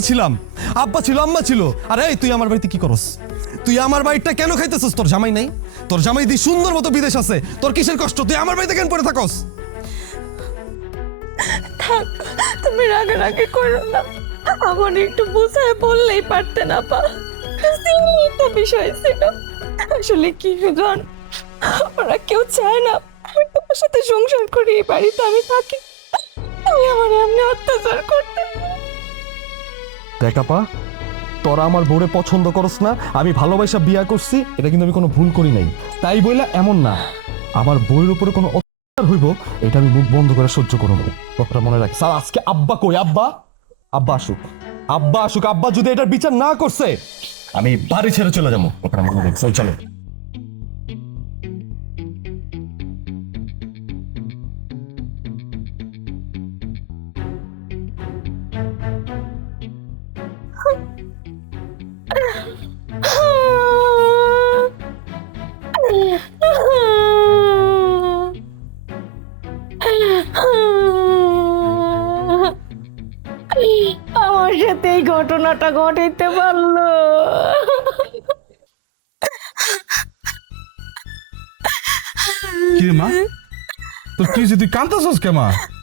আমি ছিলাম, আব্বা ছিল, আম্মা ছিল। আরে তুই আমার বাড়িতে কি করস? তুই আমার বাড়িটা কেন খাইতেছস? তোর জামাই নাই? তোর জামাই দি সুন্দর মতো বিদেশ আছে, তোর কিসের কষ্ট? তুই আমার বাড়িতে কেন পড়ে থাকস? থাক, তুমি রাগারাগি করো না। আমার একটু বুঝায় বললেই পারতেন আপা। একটা বিষয় ছিল, আসলে কি সুজন, ওরা কেউ চায় না আমি তোমার সাথে সংসার করি, এই বাড়িতে আমি থাকি। তুমি আমার এমনি অত্যাচার করতে। দেখ আপা, তোরা আমার বউরে পছন্দ করস না, আমি ভালোবাসা বিয়া করছি, এটা কিন্তু আমি কোনো ভুল করি নাই। তাই বইলা এমন না, আমার বউয়ের উপরে কোনো অত্যাচার হইব এটা আমি মুখ বন্ধ করে সহ্য করব। কথাটা মনে রাখ। স্যার আজকে আব্বা কই? আব্বা, আব্বা আসুক, আব্বা আসুক। আব্বা যদি এটার বিচার না করছে আমি বাড়ি ছেড়ে চলে যাবো। কথাটা মনে রাখ। চলো। আমার সাথে এই ঘটনাটা ঘটাইতে পারলো। কি রে মা, তোর কি হয়েছে? তুই কাঁদতেছস কে মা?